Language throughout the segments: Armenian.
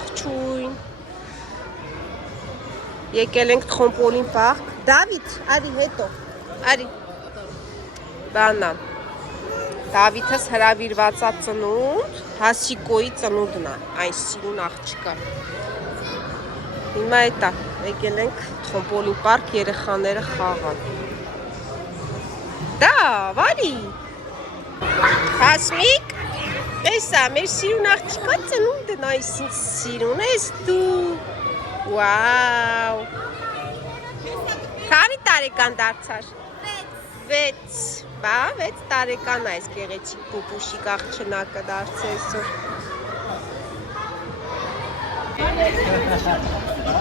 Ողջույն։ Եկել ենք Թրոմպոլին պարկ։ Դավիթ, արի հետո։ Արի։ Բանա։ Դավիթս հրավիրված է ծնունդ, Հասիկոյի ծնունդն է, այն սիրուն աղջկա։ Հիմա էտա, եկել ենք Թրոմպոլին պարկ երեխաները խաղան։ Դա, վարի։ Հասմիկ, տեսա, մեր սիրուն աղջկա ծնունդն է, այսինչ սիրուն ես դու։ Վաու։ Քանի տարեկան դարձար։ 6։ Բա 6 տարեկան այս գեղեցիկ պուպուշիկ աղջնակը դարձել այսօր։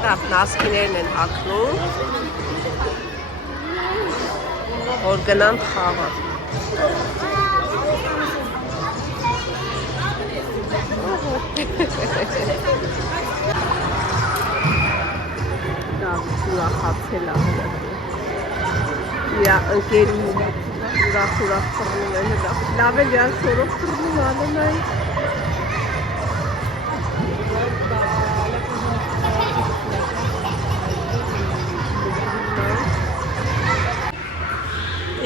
Տապ նասկիներն են հագնում, որ գնան խաղան։ Տապ ուրախացել է։ Իրա ընկերին ուրախ թռնում են, լավ էլ իրան շորով թռնում անում են։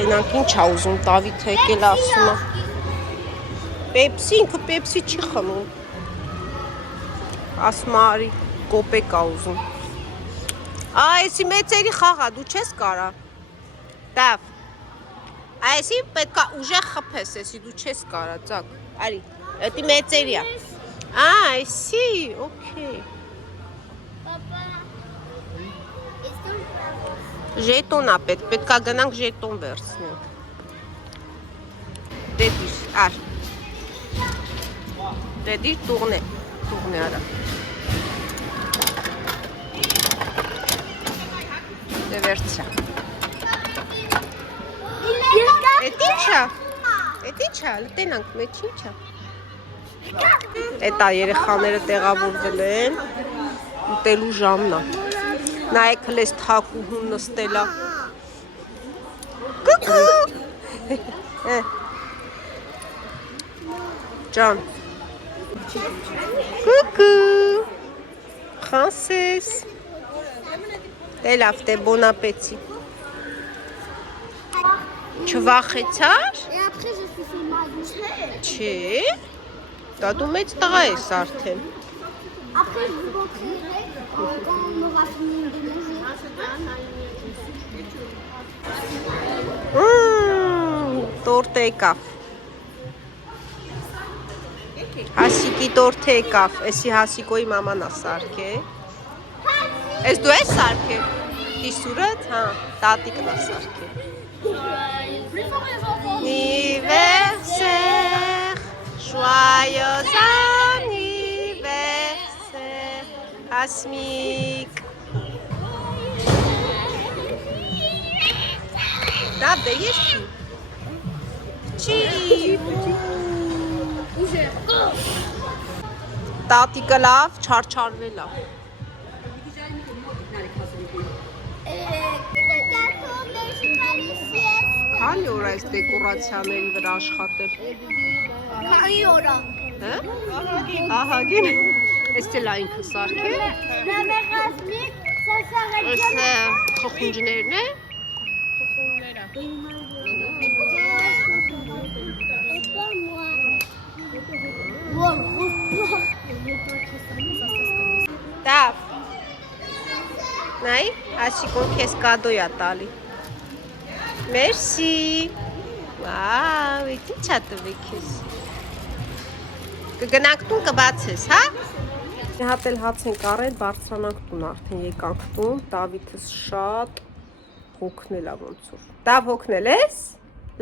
Ենանք ինչ ա ուզում, Դավիթ եկել ասում է։ Պեպսի, ինքը պեպսի չի խմում։ Ասում է արի, կոպեկ ա ուզում։ Այսի մեծերի խաղա, դու չես կարա։ Դավ, այսի պետք է ուժեղ խփես, այսի դու չես կարա, ծակ, արի, էտի մեծերի ա։ Այսի, օքեյ։ Ժետոն ա պետք է գնանք ժետոն վերցնենք։ Դեդիր, ար։ Դեդիր, տուղն է արա։ Դե վերցրա։ Էդ ի՞նչ ա, լտենանք մեջ ի՞նչ ա։ Էտա երեխաները տեղավորվել են, ուտելու ժամն ա։ Նայեք հլես թակուհուն նստել ա։ Կուկու։ Ջան։ Կուկու։ Խանսես։ Դե լավ, դե բոն ապեցի։ Չվախեցար։ Չէ։ Դա դու մեծ տղա ես արդեն։ Տորտ եկավ։ Հասիկի տորտ եկավ, էսի Հասիկոյի մաման ա սարքե։ Ես դու ես սարքե։ Դիսուրըտ, հա, տատիկն ա սարքե։ Anniversaire, joyeux anniversaire, Asmik. Դավ դե ես չի։ Չի։ Տատիկը լավ, չարչարվել ա։ Քանի օր այս դեկորացիաների վրա աշխատել։ Քանի օր։ Հա? Ահագին։ Էստե լա ինքը սարքե։ Էսը խխունջներն է։ Դավ։ Նայ, Հասիկոն քեզ կադոյ ա տալի։ Մերսի։ Վաու, էդ ինչ ա տվել քեզ։ Կգնանք տուն կբացես, հա։ Մի հատ էլ հաց ենք առել, բարձրանանք տուն, արդեն եկանք տուն, Դավիթս շատ հոգնել ա ոնց որ։ Դավ հոգնել ես։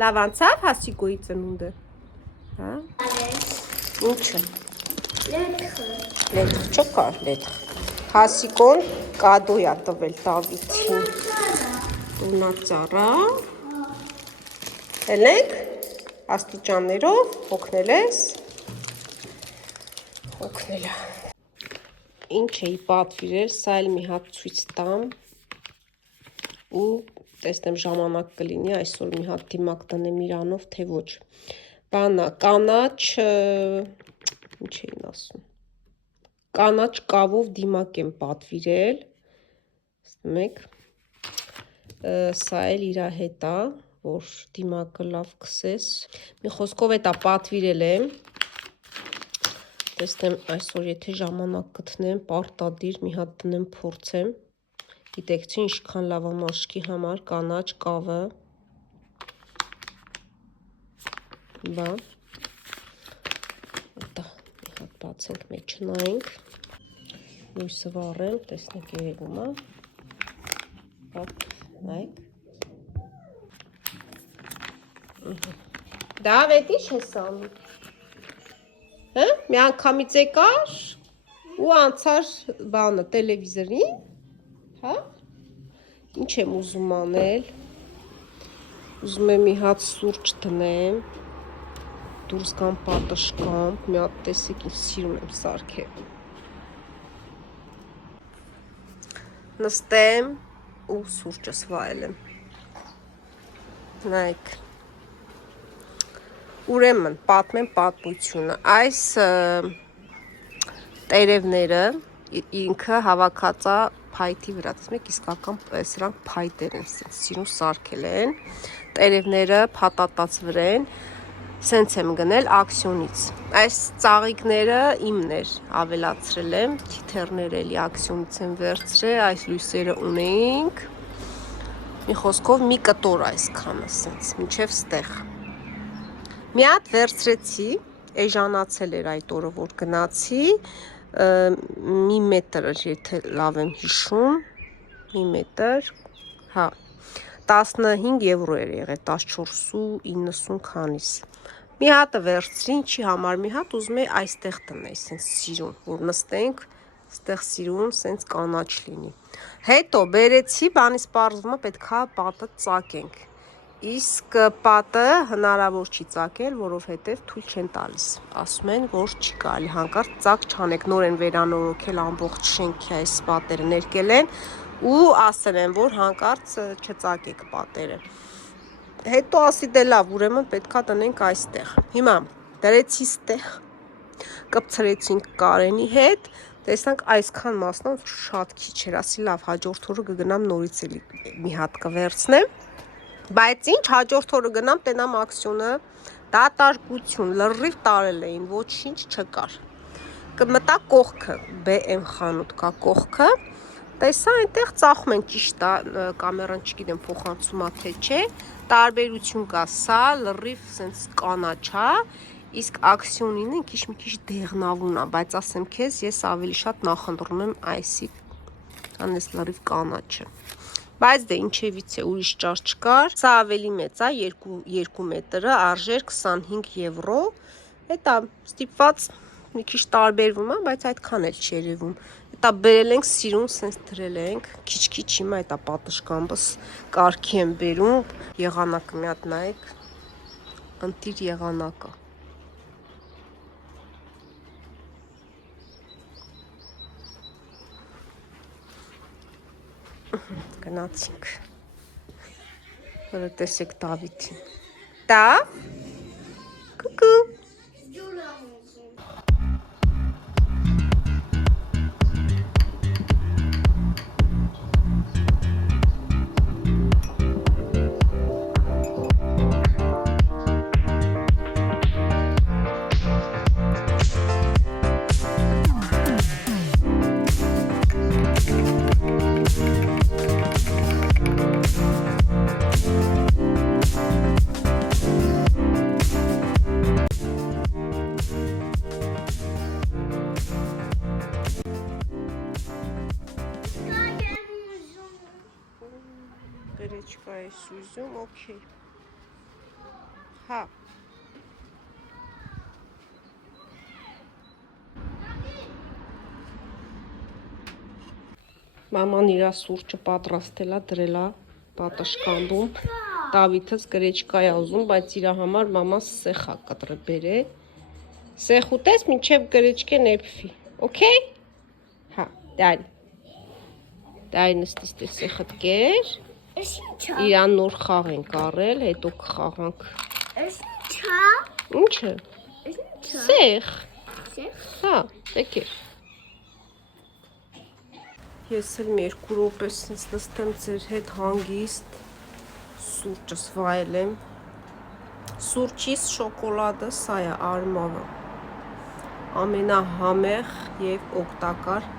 Լավ անցավ Հասիկոյի ծնունդը։ Հա։ Ինչը։ Լետխ չկա, լետխ։ Հասիկոն կադոյ ա տվել Դավիթին։ Տունածառա։ Հելենք, աստիճաններով հոգնել ես։ Հոգնել ա։ Ինչ էի պատվիրել, սա էլ մի հատ ցույց տամ ու տեսնեմ ժամանակ կլինի այսօր մի հատ դիմակ տնեմ իրանով, թե ոչ։ Բանա, կանաչ, ինչ էին ասում։ կանաչ կավով դիմակ եմ պատվիրել։ Մեկ սա էլ իր հետ է, որ դիմակը լավ կսես։ Մի խոսքով էտա պատվիրել եմ։ Տեսնեմ այսօր եթե ժամանակ գտնեմ, պարտադիր մի հատ դնեմ փորձեմ։ Գիտեք չէ ինչքան լավ է մաշկի համար կանաչ կավը։ Բա։ Էտա մի հատ բացենք մեջ նայենք։ Լույսը վառեմ, տեսնեք երևում է։ Հոպ, նայեք։ Դավեթ ի՞նչ ես անում։ Հա, մի անգամից եկար ու անցար բանը տելևիզորին, հա։ Ինչ եմ ուզում անել։ Ուզում եմ մի հատ սուրճ դնեմ։ Դուրս գամ պատշգամբ, մի հատ տեսեք ինչ սիրուն եմ սարքել։ Նստեմ ու սուրճս վայելեմ։ Նայեք։ Ուրեմն պատմեմ պատմությունը։ Այս տերևները ինքը հավաքած է փայտի վրա, տեսեք, իսկական սրանք փայտեր են, սիրուն սարքել են։ Տերևները փաթաթածվել են, սենց եմ գնել ակսիոնից։ Այս ծաղիկները իմն էր, ավելացրել եմ, թիթեռները էլի ակսիոնից եմ վերցրել, այս լույսերը ունեինք։ Մի խոսքով մի կտոր այսքանը, սենց, մինչև ստեղ։ Մի հատ վերցրեցի, էժանացել էր այդ օրը, որ գնացի, մի մետր էր, եթե լավ եմ հիշում, մի մետր, հա, 15 եվրո էր եղել, 14.90 քանիս։ Մի հատը վերցրի, ինչի համար մի հատ ուզում էի այստեղ տնեի, սենց սիրուն, որ նստենք, ստեղ սիրուն, սենց կանաչ լինի։ Հետո բերեցի, բանից պարզվում է պետքա պատը ծակենք։ Իսկ պատը հնարավոր չի ծակել, որովհետև թույլ չեն տալիս։ Ասում են, որ չի կարելի հանկարծ ծակ չանեք, նոր են վերանորոգել ամբողջ շենքի այս պատերը ներկել են ու ասել են, որ հանկարծ չծակեք պատերը։ Հետո ասի դե լավ, ուրեմն պետքա տնենք այստեղ։ Հիմա դրեցի ստեղ, կպցրեցինք Կարենի հետ, տեսանք այսքան մասն շատ քիչ էր, ասի լավ, հաջորդ օրը կգնամ նորից էլի մի հատ կվերցնեմ։ Բայց ինչ հաջորդ օրը գնամ տենամ ակսիոնը դատարկություն լրիվ տարել էին, ոչինչ չկար։ Կմտա կողքը, BM խանութ կա կողքը, տեսա այնտեղ ծախում են ճիշտ է, կամերան չգիտեմ փոխանցում է թե չէ, տարբերություն կա, սա լրիվ սենց կանաչ է, իսկ ակսիոնին մի քիչ դեղնավուն է, բայց ասեմ քեզ, ես ավելի շատ նախընտրում եմ այսի, անես լրիվ կանաչը։ Բայց դե ինչևից է ուրիշ ճար չկար, սա ավելի մեծ է, 2 մետրը, արժեր 25 եվրո, հետա ստիպված մի քիչ տարբերվում է, բայց այդքան էլ չի երևում, հետա բերել ենք սիրուն, սենց դրել ենք, քիչ հիմա հետա պատշգամբս կարգի եմ բերում, եղանակը մի հատ նայեք, ընտիր եղանակը։ Գնացինք, որը տեսեք Դավիթին, Դավ, կուկու, Գրեչկա է սույզում, օքեյ, հա, մաման իրա սուրճը պատրաստել է, դրել է պատշգամբում, Դավիթս գրեչկա է ուզում, բայց իրա համար մաման սեխ է կտրը բերե, սեխ ուտես մինչև գրեչկեն էփվի, օքեյ, հա, դարի նստիս տես սեխըտ կեր, իրան նոր խաղ ենք առել, հետո կխաղանք, ինչը, սեխ, հա, տեկեր, Ես էլ մի 2 րոպե sense նստեմ ձեր հետ հանգիստ սուրճս վայելեմ։ Սուրճիս շոկոլադը սա է Արմավը։ Ամենահամեղ եւ օգտակար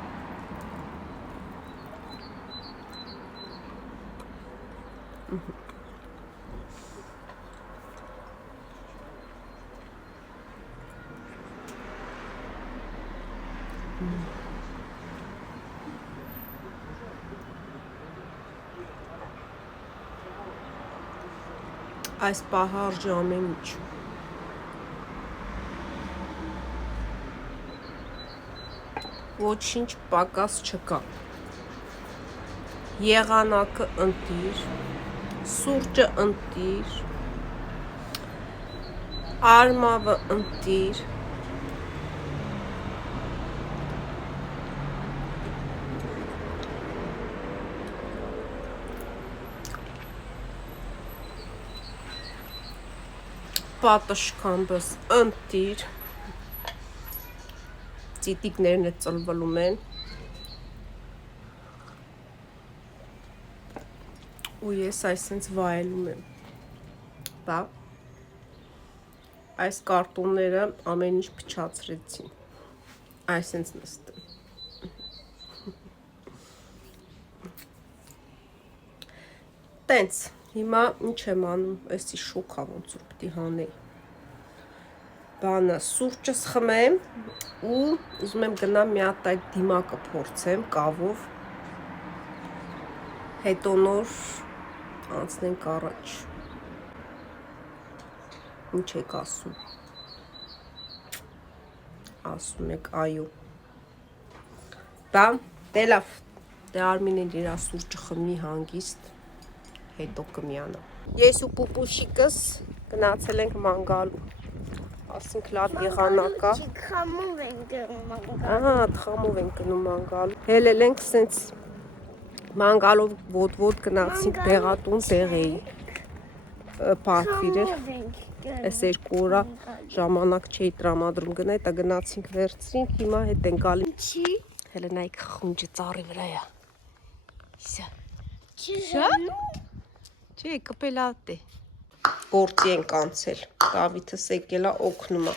այս պահարժ ամեն ինչ։ Ոչինչ պակաս չկա։ Եղանակը ընտիր, սուրճը ընտիր, Արմավը ընտիր, պատշկամբս ընտիր, ծիտիկներն է ծլվլում են, ու ես այսենց վայելում եմ, բա, այս կարտոնները ամեն ինչ փչացրեցին, այսենց նստեմ, տենց, հիմա ինչ եմ անում, էսի շոքա ոնց որ պիտի հանեի, բանը սուրճս խմեմ ու ուզում եմ գնամ մի հատ այդ դիմակը փորձեմ կավով, հետո նոր անցնենք առաջ, ինչ եք ասում, ասում եք այո, բա, դե լավ, դե Արմինեն իր սուրճը խմի հանգիստ, հետո կմիանա։ Ես ու պուպուշիկս գնացել ենք մանգալու, ասինք լավ եղանակա։ Խամով են գնում։ Ահա, խամով ենք գնում մանգալու։ Հելել ենք սենց մանգալով ոտ-ոտ գնացինք դեղատուն տեղեի։ Պարքվիրել։ Այս 2 օրա ժամանակ չէի տրամադրում գնայի, դա գնացինք վերցրինք, հիմա հետ են գալի։ Չի։ Հելենայի խունջը ծառի վրա է։ Իսա։ Չէ։ Չէ, կպելատ է։ Գործի ենք անցել, Դավիթս եկել է օգնում է։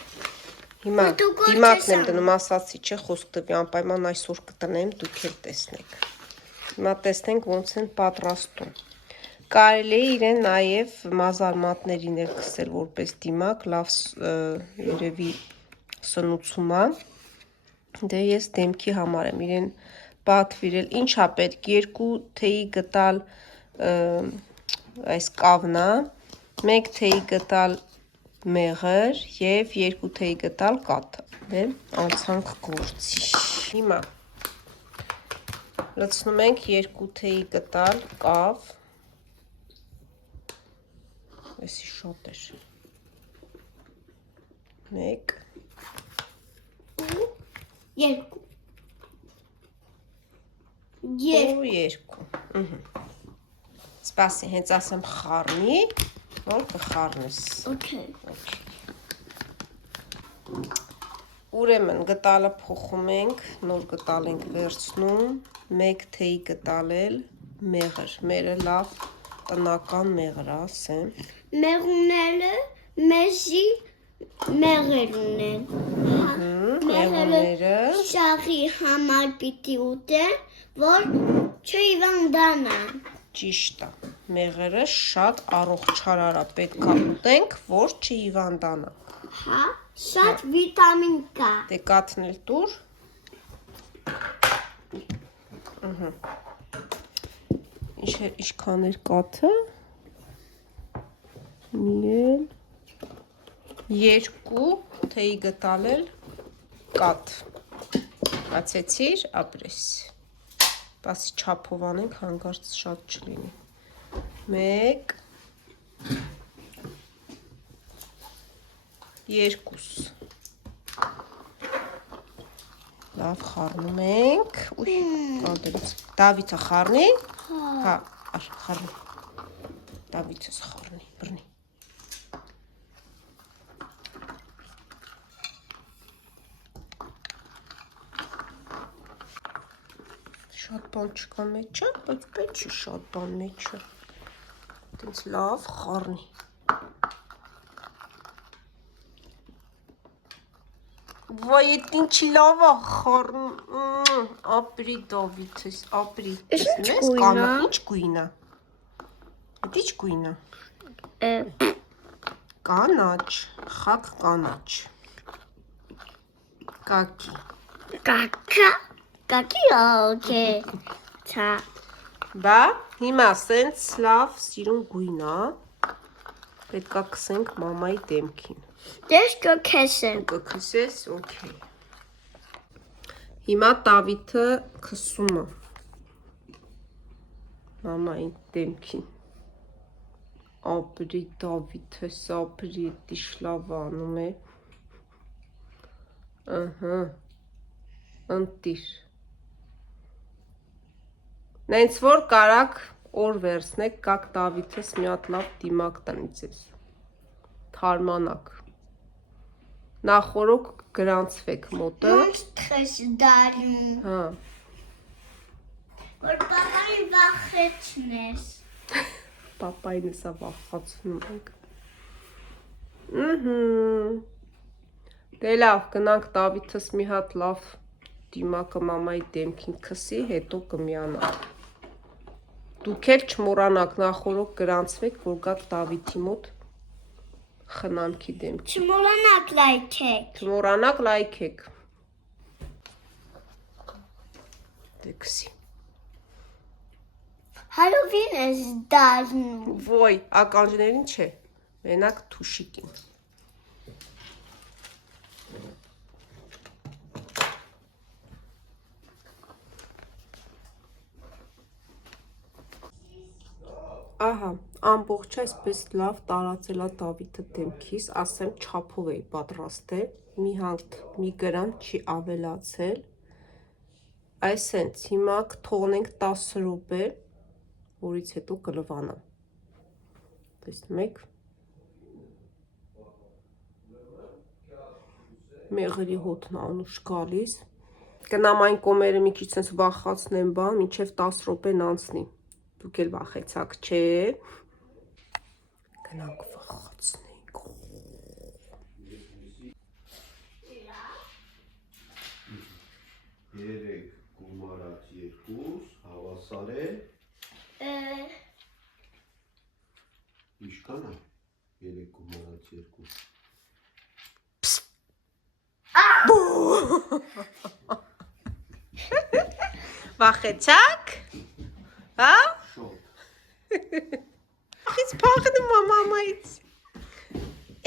Հիմա դիմակն եմ դնում, ասացի չէ, խոսք տվի անպայման այսօր կտնեմ, դուք էլ տեսնեք։ Հիմա տեսնենք ոնց են պատրաստում։ Կարելի է իրեն նաև մազարմատներին էլ քսել որպես դիմակ, լավ երևի սնուցում է։ Դե ես դեմքի համար եմ իրեն պատվիրել, ինչա պետք 2 թեյի գտալ այս կավնա, 1 թեյի գտալ մեղր և 2 թեյի գտալ կաթը, դե անցանք գործի։ Հիմա լցնում ենք 2 թեյի գտալ կավ, էսի շատ էր, 1 ու 2, սպասի, հենց ասեմ խառնի, որ կխառնես։ Ուրեմն գտալը փոխում ենք, նոր գտալ ենք վերցնում, 1 թեյի գտալել մեղր, մերը լավ տնական մեղր ասեմ։ Մեղուները մեզի մեղր ունեն։ Մեղուները շաղի համար պիտի ուտեն, որ չհիվանդանա։ Ճիշտ է, մեղրը շատ առողջարար է, պետք է ուտենք, որ չհիվանդանա։ Հա, շատ վիտամին կա։ Դե կաթն էլ տուր։ Ինչքան էր կաթը։ Միել 2 թեյի գտալել կաթ։ Բացեցիր, ապրես։ Բասի չափով անենք, հանկարծ շատ չլինի։ 1 2 Լավ խառնում ենք։ Ուй, կադերից։ Դավիթը խառնի։ Հա, խառնի։ Դավիթս խառնի, բռնի։ Շատ բան չկա մեջը, բայց պետք չի շատ բան մեջը։ Տենց լավ խառնի։ Վայ, էդ ինչի լավ է խառն։ Ապրի Դավիթս, ապրի։ Ինչ գույն է։ Էդ ինչ գույն է։ Կանաչ, խակ կանաչ։ Կակի։ Կակի, օքեյ։ Չա։ Բա, հիմա սենց լավ սիրուն գույն է։ Պետք է քսենք մամայի դեմքին։ Դες կքեսեմ։ Կքսես, օքեյ։ Հիմա Դավիթը քսում է մամայի դեմքին։ Ապրի Դավիթը, ապրի, դիշ լավ անում է։ Ահա։ Ընտիր։ Նենց որ կարակ օր վերցնեք, կակ Դավիթս մի հատ լավ դիմակ տնի ձեզ։ Թարմանակ։ Նախորոք գրանցվեք մոտը։ Ոնց թես դարում։ Հա։ Որ պապային վախեցնես։ Պապային էսա վախացնում ենք։ Դե լավ, գնանք Դավիթս մի հատ լավ դիմակը մամայի դեմքին քսի, հետո կմիանա։ Դուք էլ չմոռանաք նախորոք գրանցվեք, որ գաք Դավիթի մոտ խնամքի դեմքի։ Չմոռանաք լայքեք։ Չմոռանաք լայքեք։ Դե քսի։ Հալովին ես դառնում։ Ոյ, ականջներին չէ, մենակ թուշիկին։ Ահա, ամբողջ այսպես լավ տարածելա Դավիթը դեմքիս, ասեմ չափով էի պատրաստել, մի հատ մի գրամ չի ավելացել, այսենց հիմա կթողնենք 10 րոպե, որից հետո կլվանա, տեսնում եք, մեղրի հոտն անուշ գալիս, կնամ այն կոմերը մի քիչ սենց վախացնեմ բան, մինչև 10 րոպեն անցնի, դուք էլ վախեցաք, չէ, գնանք վախացնենք, երեք գումարած երկուս, հավասար է, իշքան է, երեք գումարած երկուս, վախեցաք, հա? շոտ, Ախից պաղնում է մամայից,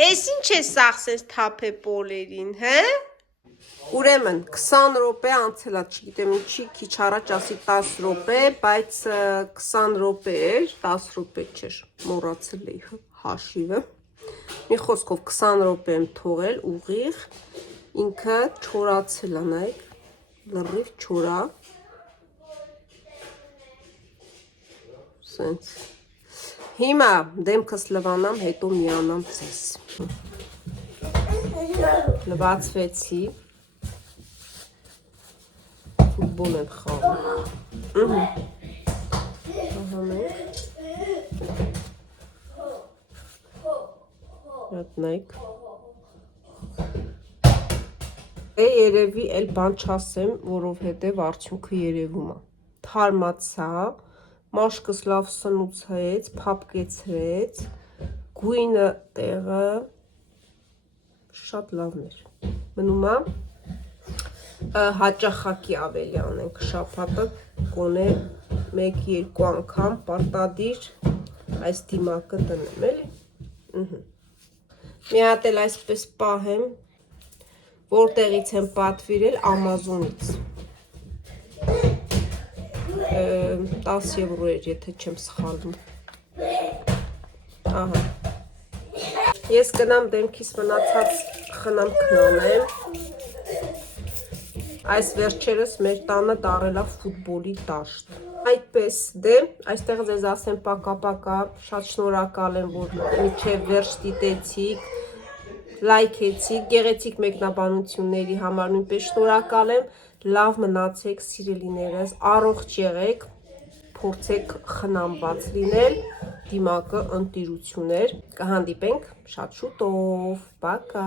ես ինչ է սաղ սենց թապ է պոլերին, հե? Ուրեմն 20 րոպե անցելա, չգիտեմ ինչի, քիչ առաջ ասի 10 րոպե, բայց 20 րոպե էր, 10 րոպե չէր, մոռացել էի հաշիվը։ Մի խոսքով 20 րոպե եմ թողել ուղիղ, ինքը չորացել է, նայեք, լրիվ չորա։ Սենց։ Հիմա դեմքս լվանամ, հետո միանամ ձեզ։ Լվացվեցի։ Ֆուտբոլ եմ խաղում։ Ահա մեկ։ Հատնայք։ Երևի էլ բան չասեմ, որովհետև արդյունքը երևում է։ Թարմացա, մաշկս լավ սնուցեց, փափկեցրեց, գույնը տեղը շատ լավն էր։ Մնում է հաճախակի ավելի անենք շաբաթը, կոնե 1-2 անգամ պարտադիր այս դիմակը տնեմ, էլի։ Մի հատ էլ այսպես պահեմ, որտեղից եմ պատվիրել Ամազոնից։ 10 եվրո էր, եթե չեմ սխալվում։ Ահա։ Ես գնամ դեմքիս մնացած խնամքն անեմ։ Այս վերջերս մեր տանը դարելա ֆուտբոլի դաշտ։ Այդպես դե, այստեղ ձեզ ասեմ պակա-պակա, շատ շնորհակալ եմ, որ մինչև վերջ դիտեցիք, լայքեցիք, գեղեցիկ մեկնաբանությունների համար նույնպես շնորհակալ եմ։ Լավ մնացեք, սիրելիներս, առողջ եղեք, փորձեք խնամված լինել, դիմակը ընտիրություններ, կհանդիպենք շատ շուտով, պակա։